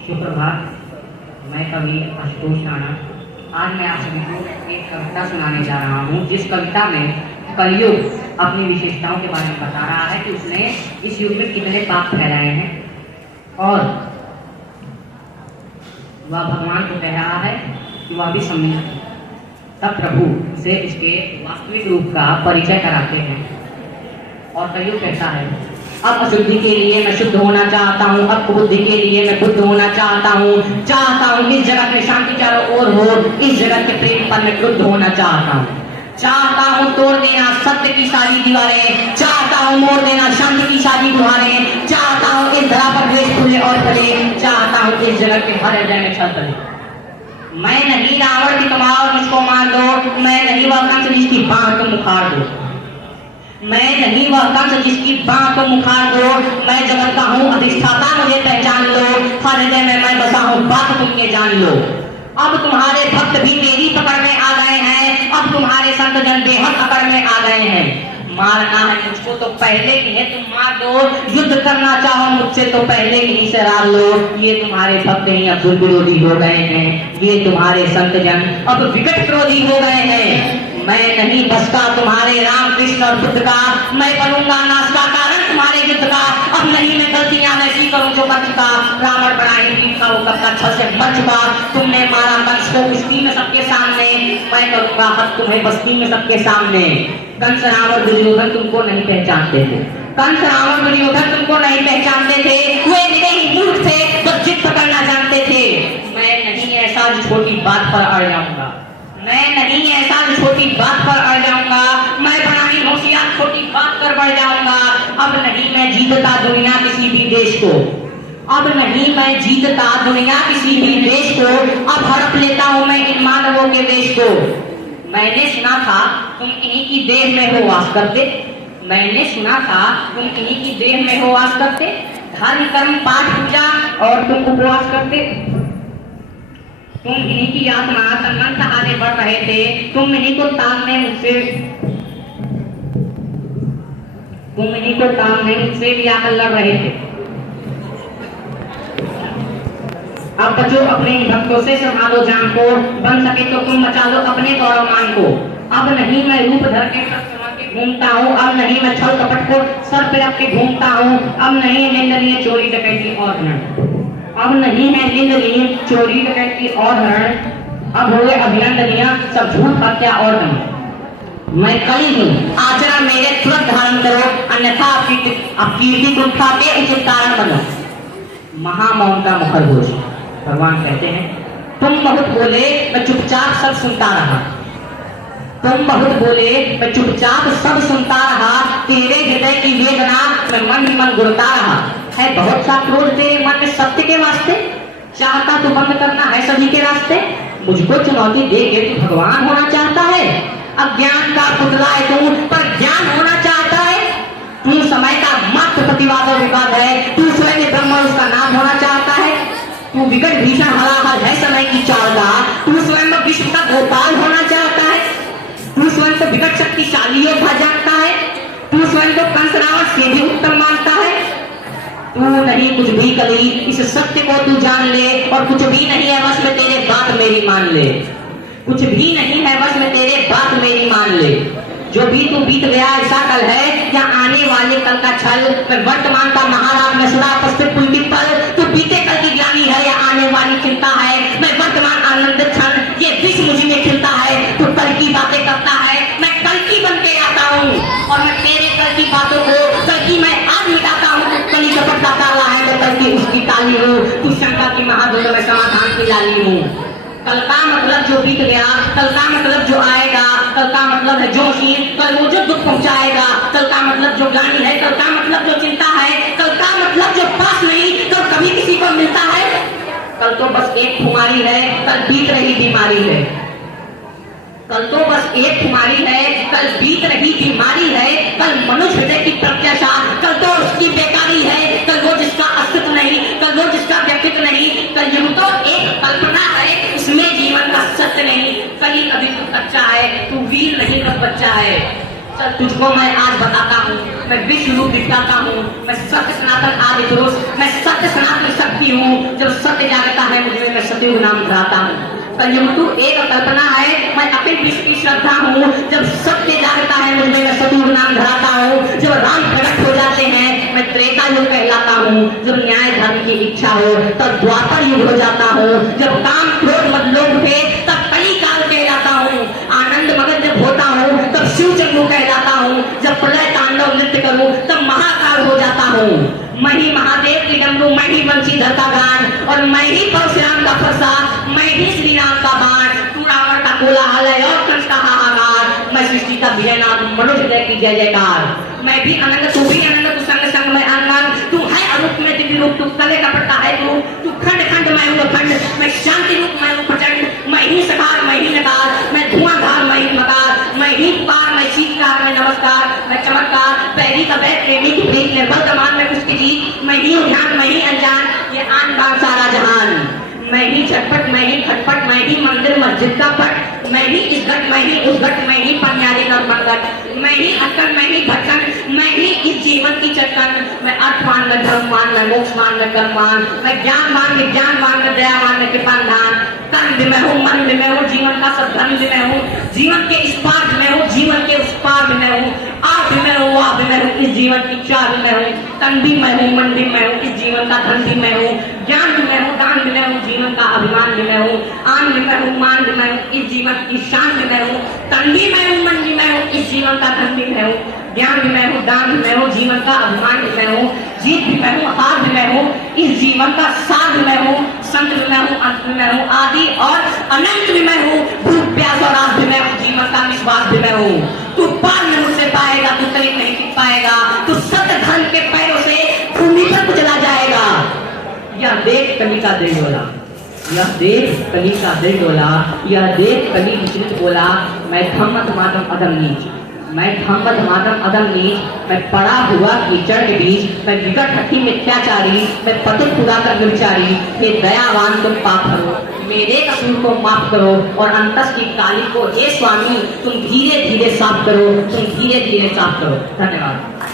सुप्रभात। मैं कवि आशुतोष राणा। आज मैं आप सभी को एक कविता सुनाने जा रहा हूँ, जिस कविता में कलयुग अपनी विशेषताओं के बारे में बता रहा है कि उसने इस युग में कितने पाप फैलाए हैं और वह भगवान को कह रहा है कि वह भी सम्मिलित है। तब प्रभु से इसके वास्तविक रूप का परिचय कराते हैं और कलयुग कहता है, अब अशुद्धि के लिए मैं शुद्ध होना चाहता हूँ, अब बुद्धि के लिए मैं बुद्ध होना चाहता हूँ इस जगत में शांति चारों ओर हो, इस जगत के प्रेम पर मैं क्रुद्ध होना चाहता हूँ तोड़ देना सत्य की सारी दीवारें, चाहता हूँ मोड़ देना शांति की सारी गुहारें, चाहता हूँ इस धरा पर द्वेष फूले और फले, चाहता हूँ इस जगत के हर हृदय में छल तले। मैं नहीं रावण की कमाल मुझको मार दो, मैं नहीं वह कंस जिसकी बांह को मुखार दो, मैं नहीं वह कंस जिसकी बांह को मुखार दो, मैं जगत का हूँ अधिष्ठाता मुझे पहचान लो, हर हृदय में मैं बसा हूँ बात तुम ये जान लो। अब तुम्हारे भक्त भी मेरी पकड़ में आ गए हैं, अब तुम्हारे संत जन बेहद पकड़ में आ गए हैं। मारना है मुझको तो पहले इन्हें तुम मार दो, युद्ध करना चाहो मुझसे तो पहले इन्हीं से रार लो। ये तुम्हारे भक्त ही अब दुर्विरोधी हो गए हैं, ये तुम्हारे संत जन अब विकट क्रोधी हो गए हैं। मैं नहीं बसता तुम्हारे राम कृष्ण और बुद्ध का, मैं बनूंगा नाश का कारण तुम्हारे युद्ध का। अब नहीं मैं गलतियां वैसी करूं जो कर चुका, रावण बड़ा ही ठीक था वो कब का छल से मर चुका। तुमने मारा कंस को कुश्ती में सबके सामने, मैं करूंगा हद तुम्हें बस्ती में सबके सामने। कंस रावण दुर्योधन तुमको नहीं पहचानते थे, कंस रावण दुर्योधन तुमको नहीं पहचानते थे, वे निरे ही मूर्ख थे तो जिद पकड़ना जानते थे। मैं नहीं ऐसा जो छोटी बात पर अड़ जाऊंगा, मैं नहीं ऐसा जो छोटी बात पर अड़ जाऊंगा, मैं बड़ा ही होशियार छोटी बात पर बढ़ जाऊंगा। अब नहीं मैं जीतता दुनिया किसी भी देश को, अब नहीं मैं जीतता दुनिया किसी भी देश को, अब हड़प लेता हूं मैं इन मानवों के वेश को। मैंने सुना था तुम इन्हीं की देह में हो वास करते, मैंने सुना था तुम इन्हीं की देह में हो वास करते, धर्म कर्म पाठ पूजा और तुम उपवास करते। तुम इन्हीं की यातना सम्मान सहारे बढ़ रहे थे, तुम इन्हीं को तामने मुझसे भी आकर लड़ रहे थे। अब बचो अपने भक्तों से, संभालो जान को, बन सके तो तुम बचा लो अपने गौरवमान को। अब नहीं मैं रूप धर के घूमता हूँ, अब नहीं मैं छल कपट को सर पे रख के घूमता हूँ, अब नहीं निंदनीय चोरी डकैती और हरण, अब नहीं है निंदनीय चोरी डकैती और हरण, अब हो गए अभिनंदनीय सब झूठ हत्या और दम। मैं कली हूँ आचरण मेरे तुरंत धारण करो, अन्यथा अब कीर्ति कुंठा पे उचित कारण बनो। महामौन का मुखर घोष। भगवान कहते हैं तुम बहुत बोले मैं चुपचाप सब सुनता रहा, तुम बहुत बोले मैं चुपचाप सब सुनता रहा, तेरे हृदय की वेदना मैं मन ही मन गुणता रहा। है बहुत सा क्रोध तेरे मन में सत्य के वास्ते, चाहता तो बंद करना है सभी के रास्ते। मुझको चुनौती दे के तू भगवान होना चाहता है, अज्ञान का पुतला है तू पर ज्ञान होना चाहता है। तू समय का मात्र प्रतिवाद और विवाद है, तू स्वयं ब्रह्म उसका नाम होना चाहता है। तू विकट भीषण हलाहल है समय की चाल का, तू स्वयं विश्व का गोपाल होना चाहता है। तू स्वयं तो विकट शक्तिशाली योद्धा जानता है, तू स्वयं तो कंस रावण से भी उत्तम मानता है। तू नहीं कुछ भी कली इस सत्य को तू जान ले, और कुछ भी नहीं है बस में तेरे बात मेरी मान ले, कुछ भी नहीं है बस में तेरे बात मेरी मान ले। जो भी तू बीत गया ऐसा कल है या आने वाले कल का छल, मैं वर्तमान का महाराज में सदा उपस्थित पुलकित पल। तू बीते कल की ग्लानि है या आने वाली चिंता है, मैं वर्तमान आनंद क्षण ये विश्व मुझ में खिलता है। तू कल की बातें करता है, मैं कल की बन के आता हूँ, और मैं तेरे कल की बातों को कल की मैं आज मिटाता हूँ। कली कपट का ताला है मैं कल की उसकी ताली हूँ, तू शंका की महाधुन में समाधान की लाली हूँ। कल का मतलब जो बीत गया, कल का मतलब जो आएगा, कल का मतलब है जो ही कल वो जो दुख पहुंचाएगा, कल का मतलब जो ग्लानि है, कल का मतलब जो चिंता है, कल का मतलब जो पास नहीं कल कभी किसी को मिलता है। कल तो बस एक खुमारी है, कल बीत रही बीमारी है, कल तो बस एक खुमारी है, कल बीत रही बीमारी है। कल मनुष्य हृदय की प्रत्याशा, कल तो उसकी बेकारी है, कल वो जिसका अस्तित्व नहीं, कल वो जिसका व्यक्तित्व नहीं। कल युग तो एक कल्पना है, इसमें जीवन का सत्य नहीं। कल अभी तू कच्चा है, तू वीर नहीं तो बच्चा है। चल तुझको मैं आज बताता हूँ, मैं विश्व रूप दिखलाता हूँ, मैं सत्य सनातन आदि पुरुष, मैं सत्य सनातन शक्ति हूँ। जब सत्य जागता है मुझे, मैं सतयुग नाम धराता हूँ। कलयुग एक कल्पना है, मैं अपने विश्व की श्रद्धा हूँ। जब सत्य जागता है मुझे, मैं सतयुग नाम धराता हूँ। जब राम प्रकट हो जाते हैं, मैं त्रेता युग कहलाता हूँ। जब न्याय धर्म की इच्छा हो तब द्वापर युग हो जाता हूँ। जब काम क्रोध मद लोभ थे तब कली काल कहलाता हूँ। आनंद मगन जब होता हूँ तब शिव चंद्र कहलाता हूँ। जब प्रलय तांडव नृत्य करूँ तब महाकाल हो जाता हूँ। मैं ही महादेव की डमरू, मैं ही वंशीधर का गान, और मैं ही परशुराम का फरसा, मैं ही श्री राम का बाण। तू रावण का कोलाहल है और कंस का हाहाकार, मैं सृष्टि का विजयनाथ, मनुष्य हृदय की जय जयकार। मैं भी अनंत, तू भी अनंत, तू संग संग मैं अनंत। तू है अरूप में दिव्य रूप, तू कले कपट का है तू खंड खंड मैं हूँ अखंड, मैं शांति रूप मैं हूँ प्रचंड। मैं ही सकार, मैं ही नकार, मैं धुआंधार, मैं ही मकार, मैं ही पुकार, मैं चीखकार, मैं नमस्कार, मैं चमत्कार, पैरी का बैठ प्रेमी की प्रीत, निर्बल कमान में कुछ की जीत। मैं ही ध्यान, मैं ही अनजान, ये आन बान सारा जहान। मैं ही झटपट, मैं ही खटपट, मैं ही मंदिर मस्जिद का पट, मैं ही इस घट, मैं ही उस घट, मैं ही पन्यारी का पंकट, मैं ही अटकन, मैं ही भटकन, मैं ही इस जीवन की चटकन। मैं अर्थवान में धर्मवान, मैं मोक्षवान में कर्मवान, मैं ज्ञानवान में ज्ञानवान में दयावान में कृपाधान। तन भी मैं हूँ, मन भी मैं हूँ, जीवन का सब धन भी मैं हूँ, जीवन के इस पार भी मैं हूँ, जीवन के उस पार भी मैं हूँ। आप भी मैं हूँ, आप भी मैं हूँ, इस जीवन की चार भी मैं हूँ। तन भी मैं हूँ, मन भी मैं हूँ, इस जीवन का धन भी मैं हूँ। ज्ञान भी मैं हूँ, दान भी मैं हूँ, जीवन का अभिमान भी मैं हूँ। आन भी मैं हूँ, मान भी मैं हूँ, इस जीवन की शान भी मैं हूँ। तन भी मैं हूँ, मन भी मैं हूँ, इस जीवन का धन भी मैं हूँ। ज्ञान भी मैं हूँ, दान भी मैं हूँ, जीवन का अभिमान भी मैं हूँ। जीत भी मैं हूँ, हार भी मैं हूँ, इस जीवन का साध भी मैं हूँ। संत भी मैं हूँ, अंत भी मैं हूँ, आदि और अनंत भी मैं हूँ। भूख प्यास और आस भी मैं हूँ, जीवन का निस्वार्थ भी मैं हूँ। तू पार न मुझसे पाएगा, तू कहीं नहीं टिक पाएगा, तू सत्य धन के पैरों से भूमि पर कुचला जाएगा। यह देख कली का दिल डोला, यह देख कली का दिल डोला, यह देख कली विचलित बोला। मैं धम्मत मातम अदम नीच, मैं धम्मत मातम अदम नीच, मैं पड़ा हुआ कीचड़ के बीच, मैं विकट हठी मिथ्याचारी, मैं पतित खुदा का व्यभिचारी। हे दयावान तुम पाप करो, मेरे कसूर को माफ करो, और अंतस की काली को हे स्वामी तुम धीरे धीरे साफ करो, तुम धीरे धीरे साफ करो। धन्यवाद।